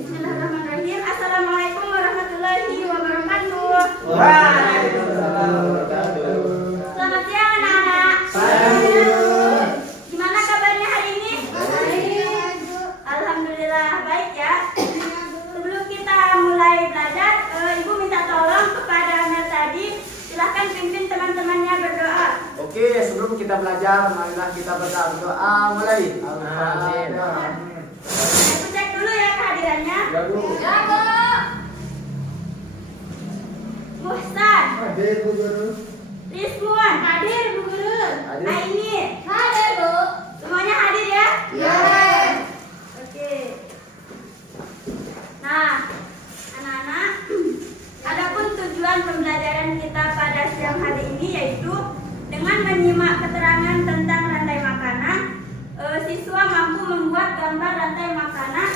Bismillahirrahmanirrahim. Assalamualaikum warahmatullahi wabarakatuh. Waalaikumsalam warahmatullahi wabarakatuh. Selamat siang anak-anak. Gimana kabarnya hari ini? Baik. Alhamdulillah baik ya. Sebelum kita mulai belajar, Ibu minta tolong kepada Mel tadi, silahkan pimpin teman-temannya berdoa. Oke, sebelum kita belajar, marilah kita berdoa mulai. Amin. Aku cek dulu ya kehadirannya. Ya, Bu. Ya, Bu. Muhsan, Hadir, Bu Guru. Rizwan, hadir Bu Guru. Hadir. Aini, Hadir, Bu. semuanya hadir ya? Ya. Oke. Nah, anak-anak, adapun tujuan pembelajaran kita pada siang hari ini yaitu dengan menyimak keterangan tentang rantai makanan, siswa mampu membuat gambar rantai makanan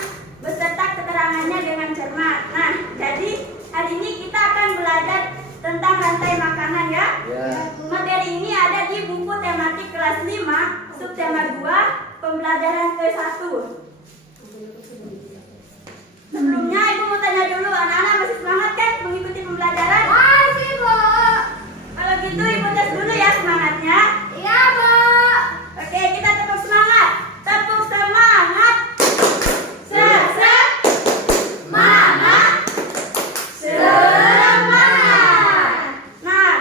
beserta keterangannya dengan cermat. Nah, jadi hari ini kita akan belajar tentang rantai makanan ya. Ya. Materi ini ada di buku tematik kelas 5, subtema 2, pembelajaran ke-1. Sebelumnya Ibu mau tanya dulu, anak-anak masih semangat kan mengikuti pembelajaran? Masih, Bu. Kalau gitu Ibu tes dulu ya semangatnya. Iya, Bu. Oke, kita tepuk semangat. Tepuk semangat. Semangat. Semangat. Nah,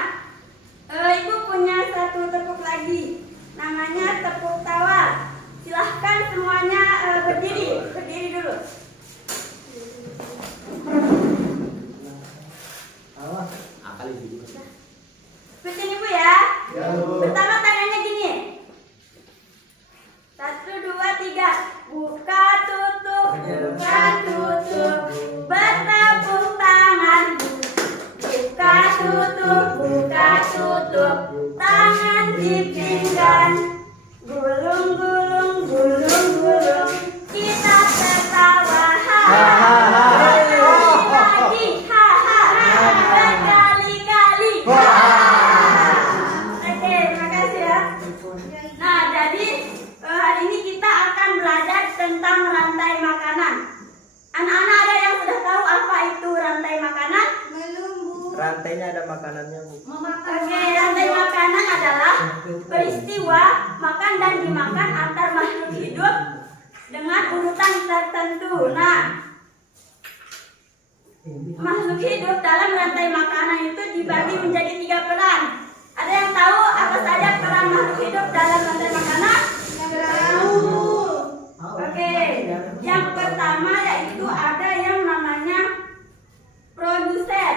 Ibu punya satu tepuk lagi. Namanya tepuk tawa. Silahkan semuanya berdiri. Berdiri dulu. Akal itu. Ikutin Ibu ya. Ya, Bu. Pertama tangannya gini. 1, 2, 3. Buka tutup, buka tutup. Bertepuk tangan. Buka tutup, buka tutup. Tangan dipinggan. Gulung, gulung, gulung, gulung. Kita tertawa. Lagi, berkali-kali. Oke, terima kasih ya. Nah, jadi hari ini kita akan belajar tentang rantai makanan. Anak-anak ada yang sudah tahu apa itu rantai makanan? Belum, Bu. Rantainya ada makanannya, Bu. Memakan. Oke, rantai makanan adalah peristiwa makan dan dimakan antar makhluk hidup dengan urutan tertentu. Nah, makhluk hidup dalam rantai makanan itu dibagi menjadi 3 peran. Ada yang tahu apa saja peran makhluk hidup dalam rantai makanan? Tahu. Oke, yang pertama yaitu ada yang namanya produsen.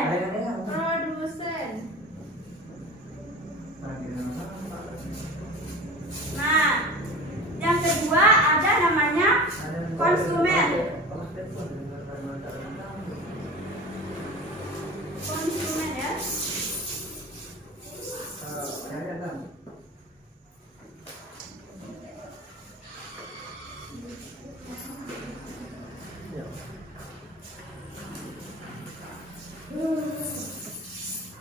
Produsen. Nah, yang kedua ada namanya konsumen. Konsumen ya.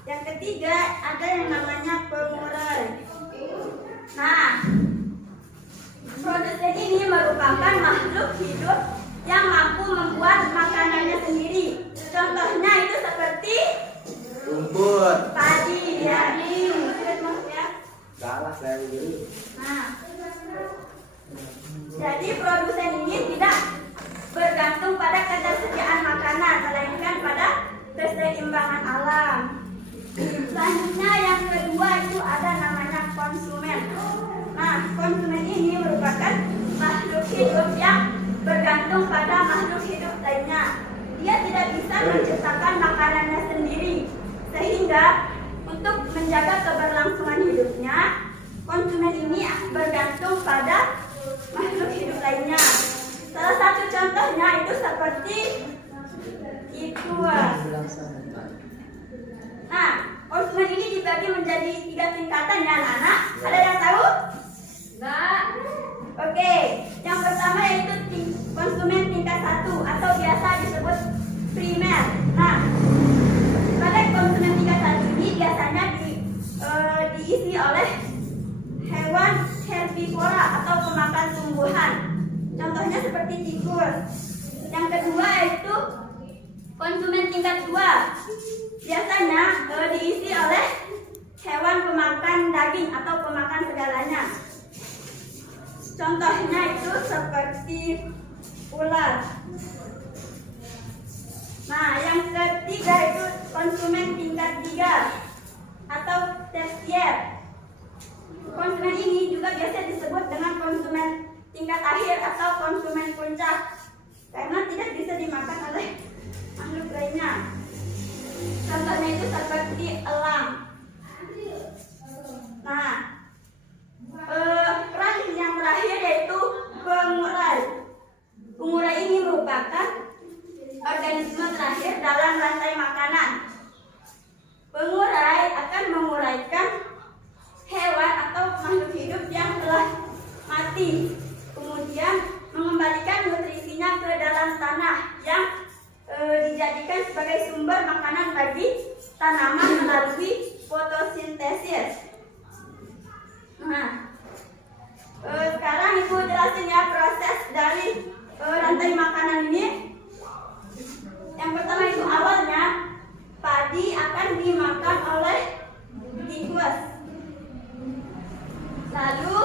Yang ketiga ada yang namanya pengurus. Nah, produsen ini merupakan makhluk hidup yang mampu membuat makanannya sendiri. Contohnya itu seperti Rumput. padi ya. Ya. Salah saya dulu. Nah, jadi produsen ini tidak bergantung pada ketersediaan makanan, melainkan pada keseimbangan alam. Selanjutnya yang kedua itu ada namanya konsumen. Nah, konsumen ini merupakan makhluk hidup yang bergantung pada makhluk hidup lainnya. Dia tidak bisa menciptakan makanannya sendiri, sehingga untuk menjaga keberlangsungan hidupnya, konsumen ini bergantung pada makhluk hidup lainnya. Salah satu contohnya itu seperti itu. Nah, konsumen ini dibagi menjadi 3 tingkatan ya anak-anak. Ada yang tahu? Enggak. Oke, yang pertama yaitu konsumen tingkat 1 atau biasa disebut primer. Nah, pada konsumen tingkat 1 ini biasanya diisi oleh hewan herbivora atau pemakan tumbuhan. Contohnya seperti tikus. Yang kedua yaitu tingkat 2 biasanya diisi oleh hewan pemakan daging atau pemakan segalanya. Contohnya itu seperti ular. Nah, yang ketiga itu konsumen tingkat 3 atau tersier. Konsumen ini juga biasa disebut dengan konsumen tingkat akhir atau konsumen puncak karena tidak bisa dimakan oleh makhluk lainnya. Contohnya itu seperti elang. Nah, peran yang terakhir yaitu pengurai. Pengurai ini merupakan organisme terakhir dalam rantai makanan. Pengurai akan menguraikan hewan atau makhluk hidup yang telah mati, kemudian mengembalikan nutrisinya ke dalam tanah yang dijadikan sebagai sumber makanan bagi tanaman melalui fotosintesis. Nah, sekarang Ibu jelasin ya proses dari rantai makanan ini. Yang pertama itu awalnya padi akan dimakan oleh tikus. Lalu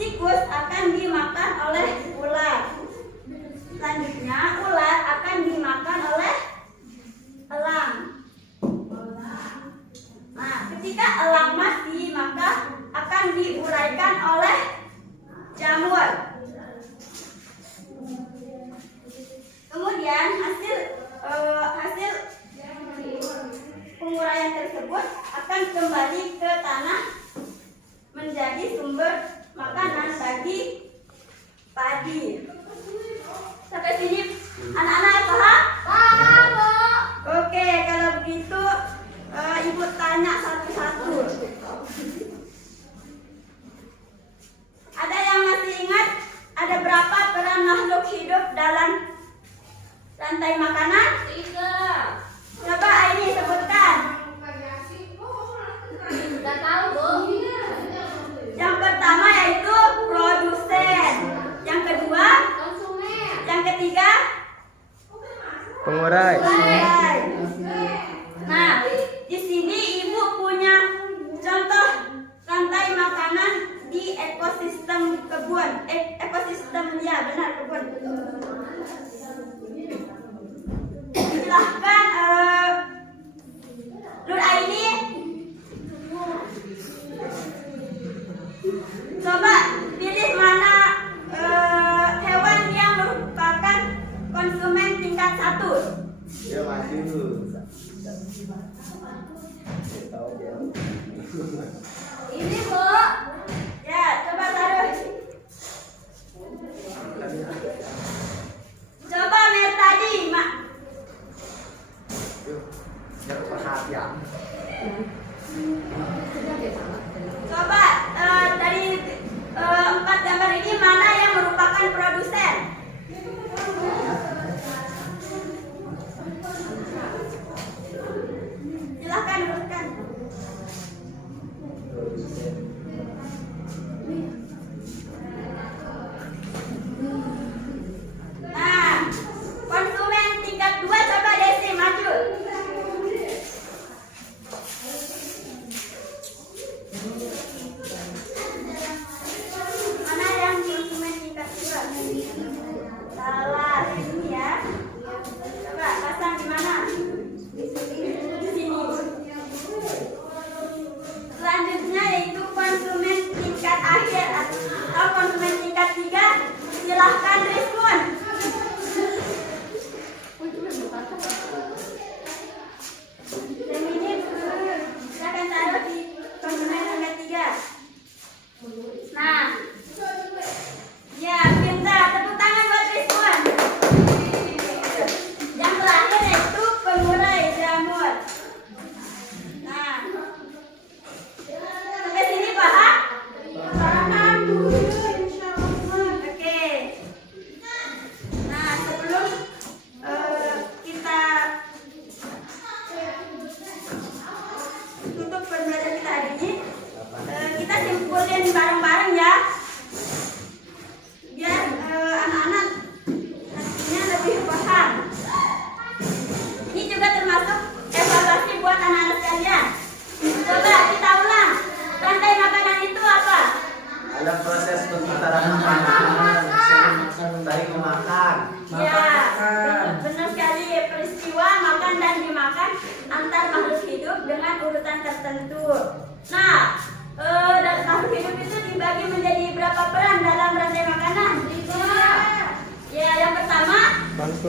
tikus akan dimakan oleh ular. Selanjutnya ular akan dimakan oleh elang. Nah, ketika elang mati maka akan diuraikan oleh jamur. Kemudian hasil penguraian tersebut akan kembali ke tanah menjadi sumber makanan bagi padi. Sampai sini anak-anak paham? Paham, Bu. Oke, kalau begitu Ibu tanya satu-satu. Ada yang masih ingat ada berapa peran makhluk hidup dalam rantai makanan? 3. Coba ini sebutkan. Udah tahu, Bu. Yang pertama yaitu produsen. Yang kedua, Konsumen. yang ketiga, Pengurai. pengurai. Nah, di sini Ibu punya contoh rantai makanan di ekosistem kebun. Ekosistem ya benar kebun. Silahkan Nur Aini, coba pilih mana hewan yang merupakan konsumen tingkat 1. Ya maju. Ini, Bu. Ya, coba taruh. Coba lihat tadi, Mak. Yuk, jangan perhatian. Coba dari 4 gambar ini mana yang merupakan produsen? Silahkan urutkan.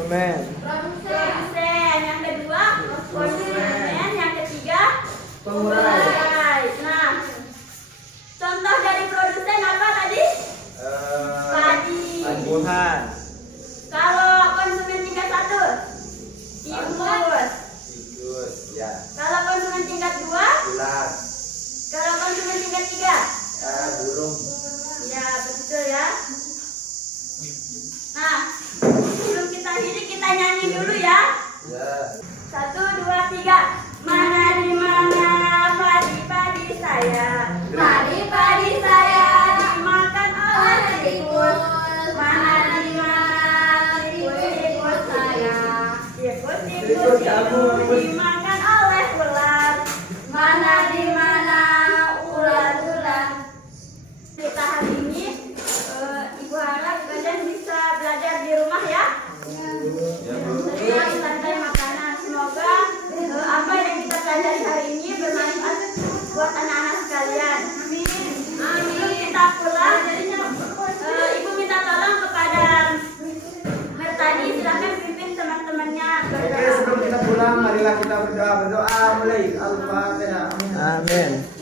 Konsumen. Produsen. Yang kedua, konsumen. Yang ketiga, Pengurai. Nah, contoh dari produsen apa tadi? Padi. Tumbuhan. Kalau konsumen tingkat 1, tikus. Tikus. Ya. Kalau konsumen tingkat 2, Ular. kalau konsumen tingkat 3, Burung. ya betul ya. Nah, sebelum kita akhiri kita nyanyi dulu ya. Ya. 1, 2, 3. Mana di mana padi-padi saya? Padi-padi saya dimakan oleh tikus. Mana di mana tikus-tikus saya? Tikus-tikus itu dimakan oleh ular. Mana di mana ular-ular? Kita hari ini, Ibu harap kalian bisa belajar di rumah ya. Santai makanan. Semoga apa yang kita pelajari hari ini bermanfaat buat anak-anak sekalian. Amin. Sebelum kita pulang, Ibu minta tolong kepada Mertani, silakan pimpin teman-temannya Oke, berdoa. sebelum kita pulang, marilah kita berdoa. Mulai. Al-Fatihah. Amin.